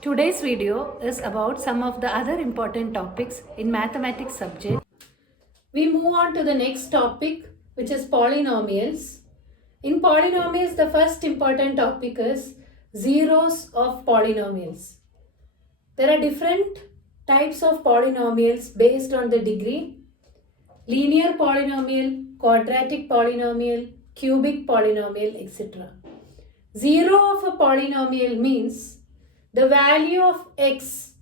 Today's video is about some of the other important topics in mathematics subject. We move on to the next topic, which is polynomials. In polynomials, the first important topic is zeros of polynomials. There are different types of polynomials based on the degree: linear polynomial, quadratic polynomial, cubic polynomial, etc. Zero of a polynomial means the value of x,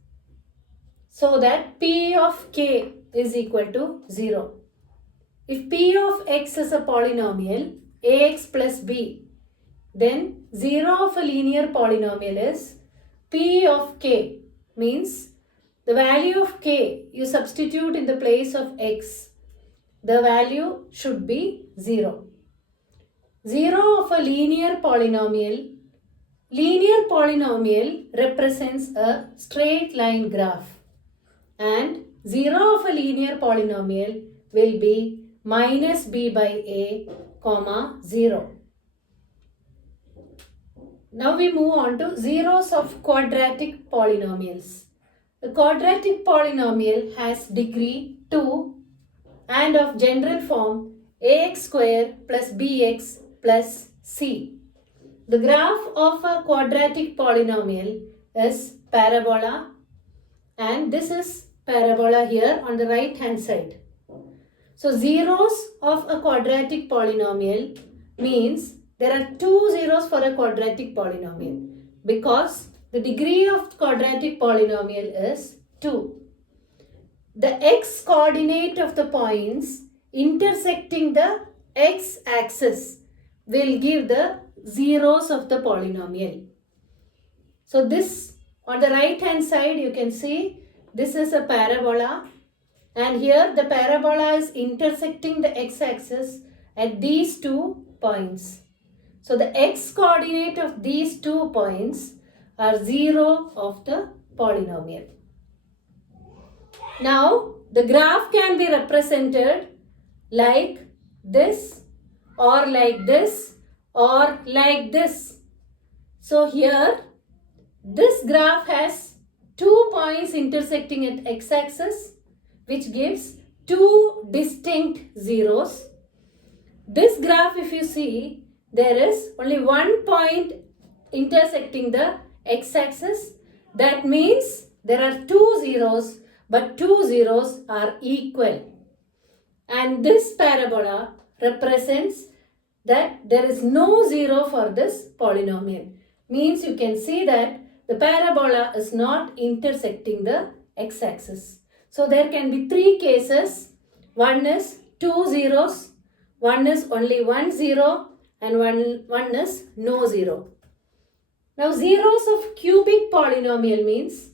so that p of k is equal to 0. If p of x is a polynomial ax plus b, then 0 of a linear polynomial is p of k, means the value of k you substitute in the place of x, the value should be 0. 0 of a linear polynomial represents a straight line graph, and 0 of a linear polynomial will be minus b by a, comma 0. Now we move on to zeros of quadratic polynomials. The quadratic polynomial has degree 2 and of general form ax square plus bx plus c. The graph of a quadratic polynomial is parabola, and this is parabola here on the right hand side. So zeros of a quadratic polynomial means there are two zeros for a quadratic polynomial, because the degree of quadratic polynomial is 2. The x coordinate of the points intersecting the x-axis will give the zeros of the polynomial. So this, on the right hand side, you can see this is a parabola, and here the parabola is intersecting the x-axis at these 2 points. So the x coordinate of these 2 points are 0 of the polynomial. Now the graph can be represented like this, or like this, or like this. So here this graph has 2 points intersecting at x-axis, which gives 2 distinct zeros. This graph, if you see, there is only 1 point intersecting the x-axis. That means there are 2 zeros, but 2 zeros are equal. And this parabola represents that there is no zero for this polynomial. Means you can see that the parabola is not intersecting the x-axis. So there can be 3 cases. One is 2 zeros, one is only 1 zero, and one is no zero. Now zeros of cubic polynomial means,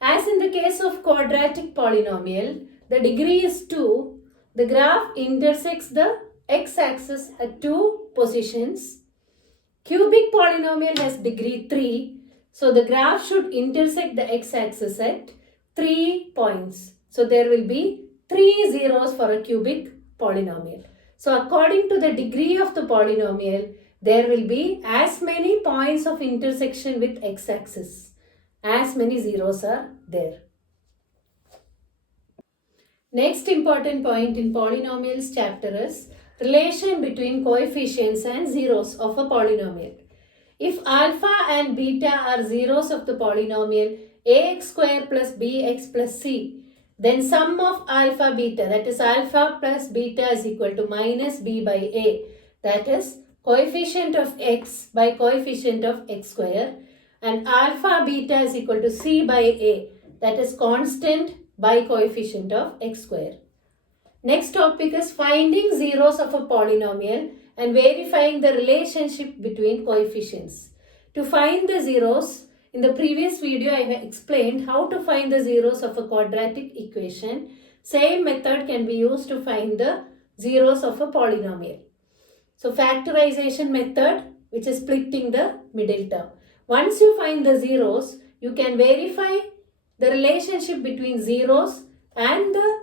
as in the case of quadratic polynomial, the degree is 2. The graph intersects the x-axis at 2 positions. Cubic polynomial has degree 3. So the graph should intersect the x-axis at 3 points. So there will be 3 zeros for a cubic polynomial. So according to the degree of the polynomial, there will be as many points of intersection with x-axis. As many zeros are there. Next important point in polynomials chapter is relation between coefficients and zeros of a polynomial. If alpha and beta are zeros of the polynomial ax square plus bx plus c, then sum of alpha beta, that is alpha plus beta, is equal to minus b by a, that is coefficient of x by coefficient of x square, and alpha beta is equal to c by a, that is constant by coefficient of x square. Next topic is finding zeros of a polynomial and verifying the relationship between coefficients. To find the zeros, in the previous video I have explained how to find the zeros of a quadratic equation. Same method can be used to find the zeros of a polynomial. So factorization method, which is splitting the middle term. Once you find the zeros, you can verify the relationship between zeros and the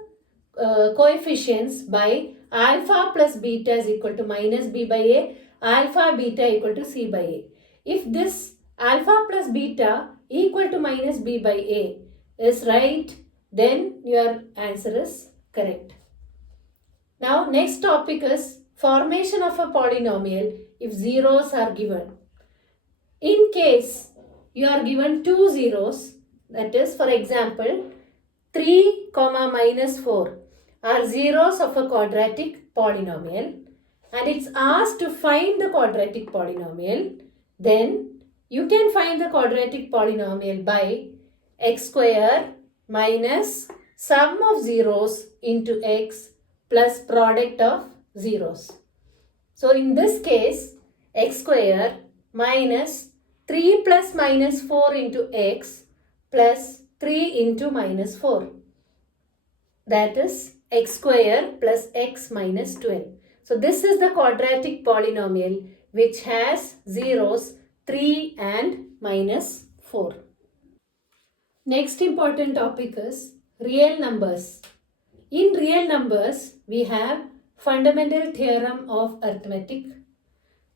coefficients by alpha plus beta is equal to minus b by a, alpha beta equal to c by a. If this alpha plus beta equal to minus b by a is right, then your answer is correct. Now next topic is formation of a polynomial if zeros are given. In case you are given two zeros, that is for example 3, minus 4 are zeros of a quadratic polynomial and it's asked to find the quadratic polynomial, then you can find the quadratic polynomial by x square minus sum of zeros into x plus product of zeros. So in this case, x square minus 3 plus minus 4 into x plus 3 into minus 4. That is x square plus x minus 12. So this is the quadratic polynomial which has zeros 3 and minus 4. Next important topic is real numbers. In real numbers, we have fundamental theorem of arithmetic.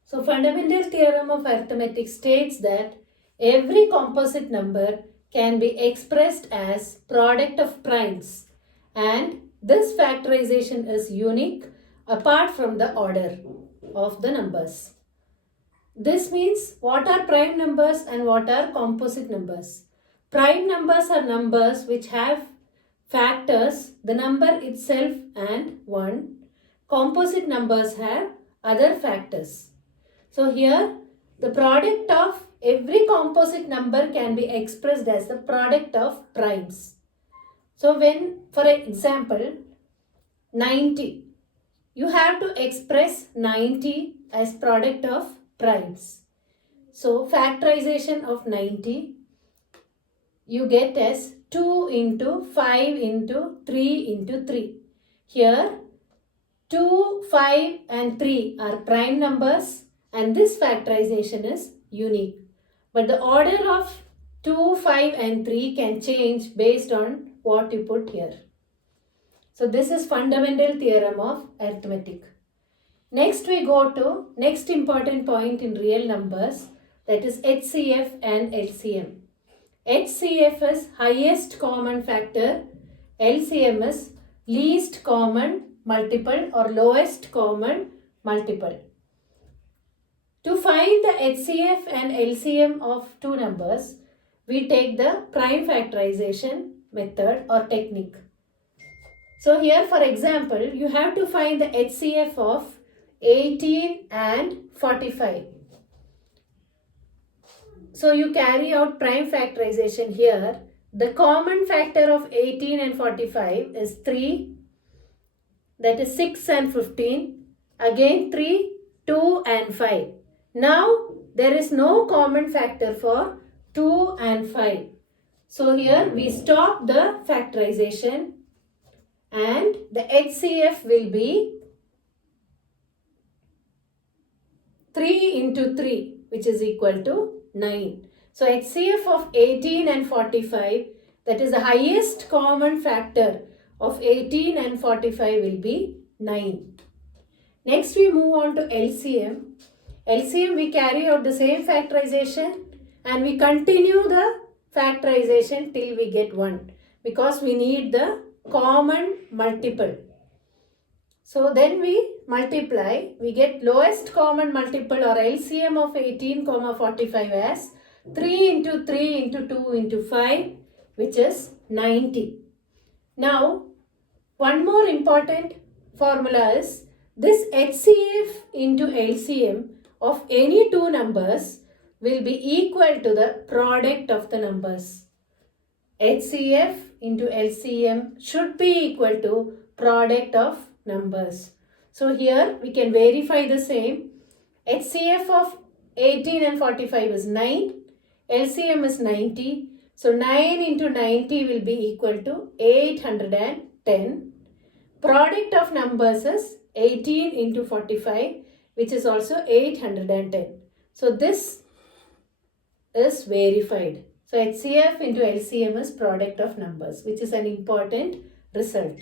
So fundamental theorem of arithmetic states that every composite number can be expressed as product of primes and this factorization is unique apart from the order of the numbers. This means what are prime numbers and what are composite numbers. Prime numbers are numbers which have factors, the number itself and 1. Composite numbers have other factors. So here the product of every composite number can be expressed as the product of primes. So when, for example, 90, you have to express 90 as product of primes. So factorization of 90 you get as 2 into 5 into 3 into 3. Here 2, 5 and 3 are prime numbers and this factorization is unique. But the order of 2, 5 and 3 can change based on what you put here. So this is fundamental theorem of arithmetic. Next we go to next important point in real numbers, that is HCF and LCM. HCF is highest common factor, LCM is least common multiple or lowest common multiple. To find the HCF and LCM of two numbers, we take the prime factorization method or technique. So here for example, you have to find the HCF of 18 and 45. So you carry out prime factorization here. The common factor of 18 and 45 is 3, that is 6 and 15, again 3, 2 and 5. Now there is no common factor for 2 and 5. So here we stop the factorization and the HCF will be 3 into 3, which is equal to 9. So HCF of 18 and 45, that is the highest common factor of 18 and 45 will be 9. Next we move on to LCM. LCM we carry out the same factorization and we continue the factorization till we get 1 because we need the common multiple. So then we multiply, we get lowest common multiple or LCM of 18, 45 as 3 into 3 into 2 into 5, which is 90. Now, one more important formula is this HCF into LCM of any two numbers will be equal to the product of the numbers. HCF into LCM should be equal to product of numbers. So here we can verify the same. HCF of 18 and 45 is 9. LCM is 90. So 9 into 90 will be equal to 810. Product of numbers is 18 into 45, which is also 810. So this is verified. So HCF into LCM is product of numbers, which is an important result.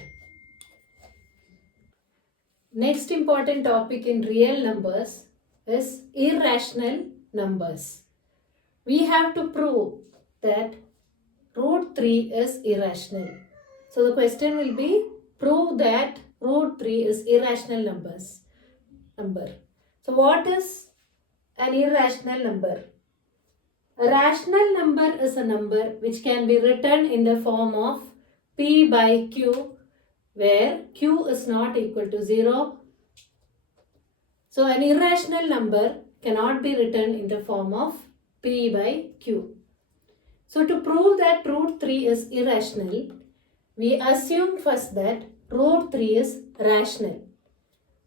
Next important topic in real numbers is irrational numbers. We have to prove that root 3 is irrational. So the question will be prove that root 3 is irrational number. So what is an irrational number? A rational number is a number which can be written in the form of p by q, where q is not equal to 0. So an irrational number cannot be written in the form of p by q. So to prove that root 3 is irrational, we assume first that root 3 is rational.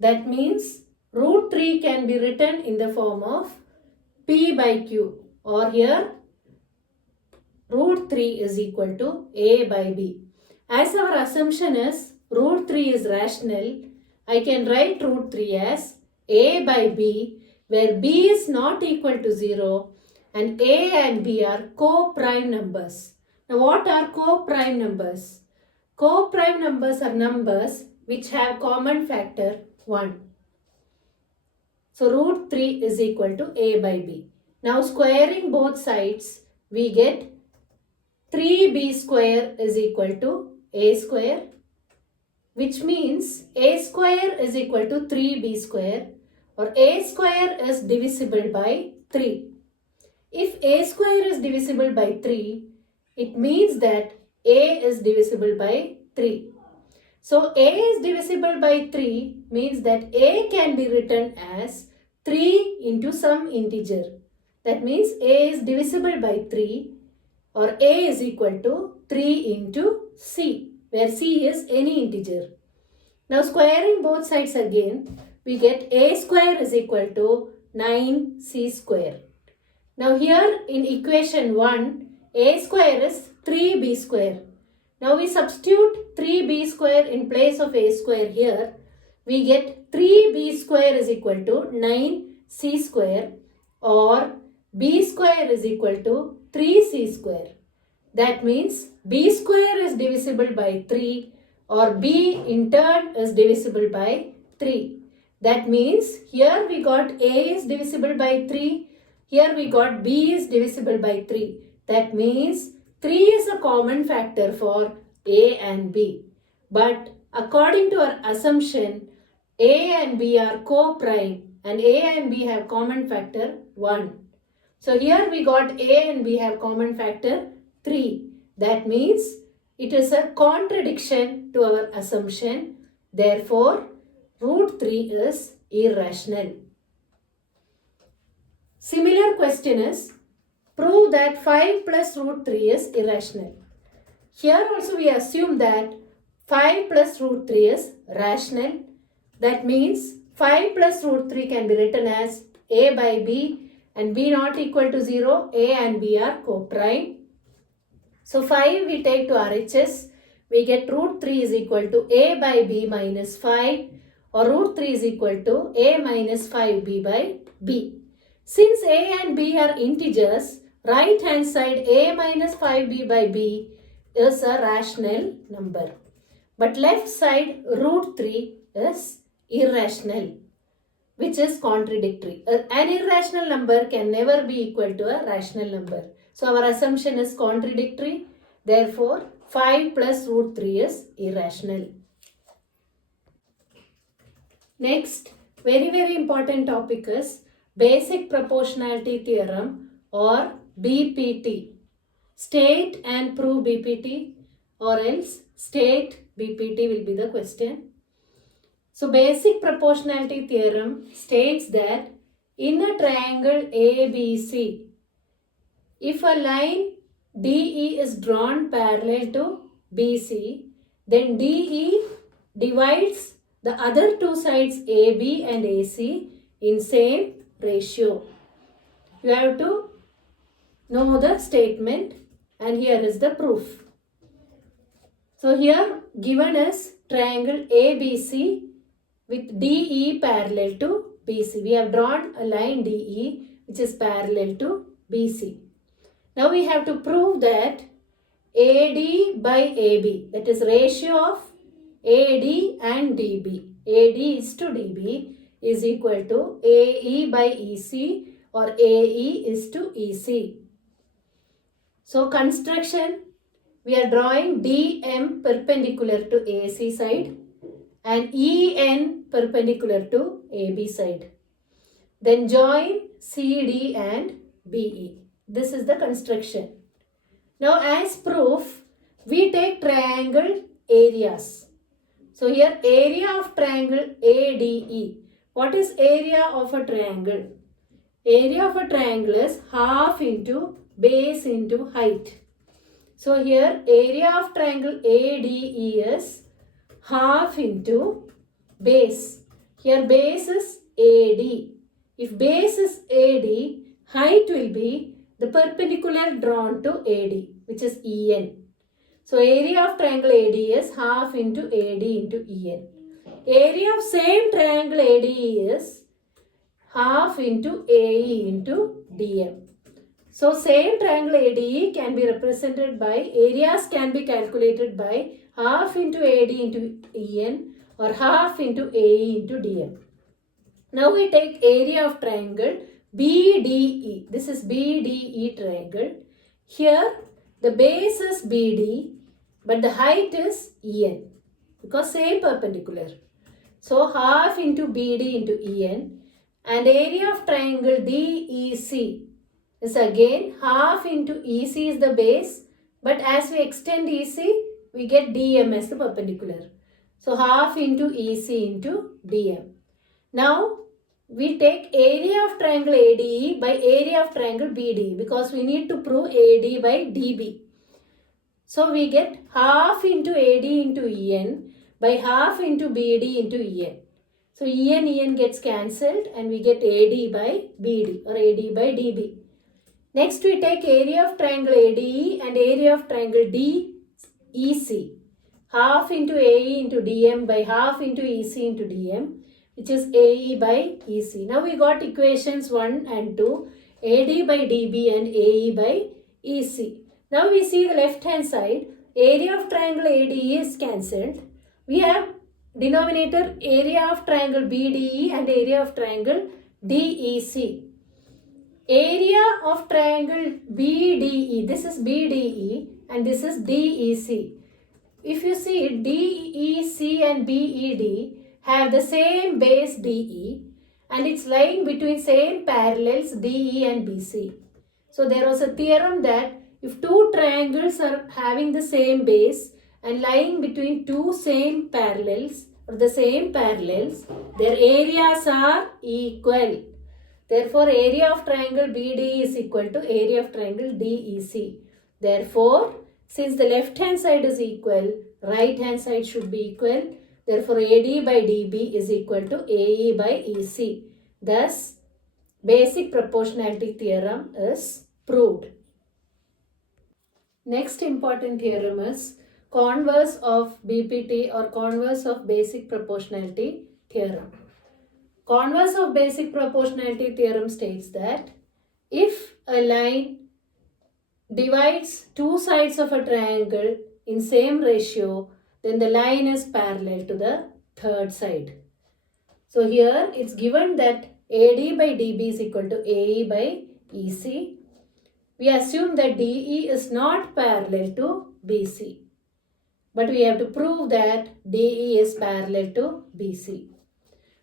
That means root 3 can be written in the form of p by q, or here root 3 is equal to a by b. As our assumption is root 3 is rational, I can write root 3 as a by b, where b is not equal to 0 and a and b are co-prime numbers. Now what are co-prime numbers? Co-prime numbers are numbers which have common factor 1. So root 3 is equal to a by b. Now squaring both sides, we get 3b square is equal to a square, which means a square is equal to 3b square, or a square is divisible by 3. If a square is divisible by 3, it means that a is divisible by 3. So a is divisible by 3 means that a can be written as 3 into some integer. That means a is divisible by 3, or a is equal to 3 into c, where c is any integer. Now squaring both sides again, we get a square is equal to 9c square. Now here in equation 1, a square is 3b square. Now we substitute 3b square in place of a square here. We get 3b square is equal to 9c square, or b square is equal to 3c square. That means b square is divisible by 3, or b in turn is divisible by 3. That means here we got a is divisible by 3. Here we got b is divisible by 3. That means 3 is a common factor for a and b. But according to our assumption, a and b are co-prime and a and b have common factor 1. So here we got a and b have common factor 3. That means it is a contradiction to our assumption. Therefore, root 3 is irrational. Similar question is, prove that 5 plus root 3 is irrational. Here also we assume that 5 plus root 3 is rational. That means 5 plus root 3 can be written as a by b, and b not equal to 0, a and b are co-prime. So 5 we take to RHS, we get root 3 is equal to a by b minus 5, or root 3 is equal to a minus 5b by b. Since a and b are integers, right hand side a minus 5b by b is a rational number. But left side root 3 is irrational, which is contradictory. An irrational number can never be equal to a rational number. So our assumption is contradictory. Therefore, 5 plus root 3 is irrational. Next, very important topic is basic proportionality theorem, or BPT. State and prove BPT, or else state BPT will be the question. So basic proportionality theorem states that in a triangle ABC, if a line DE is drawn parallel to BC, then DE divides the other two sides AB and AC in same ratio. You have to know the statement, and here is the proof. So here given is triangle ABC with DE parallel to BC. We have drawn a line DE which is parallel to BC. Now we have to prove that AD by AB, that is ratio of AD and DB. AD is to DB is equal to AE by EC or AE is to EC. So construction, we are drawing DM perpendicular to AC side and EN perpendicular to AB side. Then join CD and BE. This is the construction. Now as proof, we take triangle areas. So here area of triangle ADE. What is area of a triangle? Area of a triangle is half into base into height. So here area of triangle ADE is half into base. Here base is AD. If base is AD, height will be the perpendicular drawn to AD, which is EN. So area of triangle AD is half into AD into EN. Area of same triangle ADE is half into AE into DM. So same triangle ADE can be represented by, areas can be calculated by half into AD into EN or half into AE into DM. Now we take area of triangle BDE. This is BDE triangle. Here the base is BD but the height is EN because same perpendicular. So half into BD into EN, and area of triangle DEC is again half into EC is the base, but as we extend EC we get DM as the perpendicular. So half into EC into DM. Now we take area of triangle ADE by area of triangle BD because we need to prove AD by DB. So we get half into AD into EN by half into BD into EN. So EN gets cancelled and we get AD by BD or AD by DB. Next we take area of triangle ADE and area of triangle DEC. Half into AE into DM by half into EC into DM, which is AE by EC. Now we got equations 1 and 2, AD by DB and AE by EC. Now we see the left hand side, area of triangle ADE is cancelled. We have denominator area of triangle BDE and area of triangle DEC. Area of triangle BDE, this is BDE and this is DEC. If you see DEC and BED have the same base DE and it's lying between same parallels DE and BC. So there was a theorem that if two triangles are having the same base and lying between two same parallels or the same parallels, their areas are equal. Therefore, area of triangle BD is equal to area of triangle DEC. Therefore, since the left hand side is equal, right hand side should be equal. Therefore, AD by DB is equal to AE by EC. Thus, basic proportionality theorem is proved. Next important theorem is converse of BPT or converse of basic proportionality theorem. Converse of basic proportionality theorem states that if a line divides two sides of a triangle in same ratio, then the line is parallel to the third side. So here it's given that AD by DB is equal to AE by EC. We assume that DE is not parallel to BC. But we have to prove that DE is parallel to BC.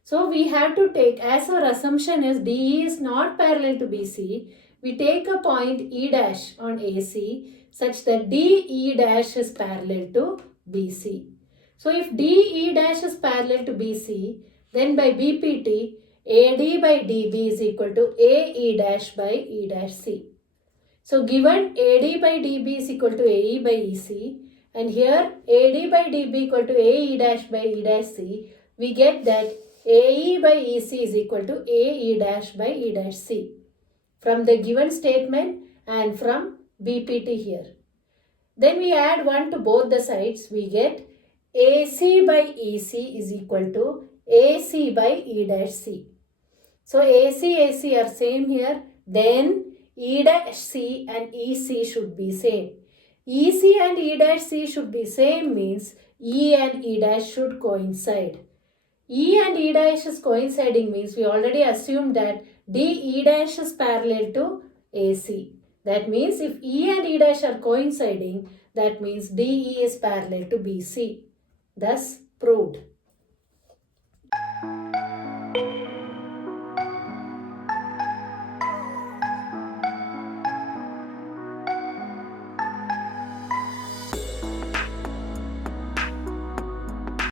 So we have to take, as our assumption is DE is not parallel to BC, we take a point E dash on AC such that DE dash is parallel to BC. So if DE dash is parallel to BC, then by BPT, AD by DB is equal to AE dash by E dash C. So given AD by DB is equal to AE by EC, and here AD by DB equal to AE dash by E dash C, we get that AE by EC is equal to AE dash by E dash C from the given statement and from BPT here. Then we add 1 to both the sides, we get AC by EC is equal to AC by E dash C. So AC are same here, then E dash C and EC should be same. EC and E dash C should be same means E and E dash should coincide. E and E dash is coinciding means we already assumed that DE dash is parallel to AC. That means if E and E dash are coinciding, that means DE is parallel to BC. Thus proved.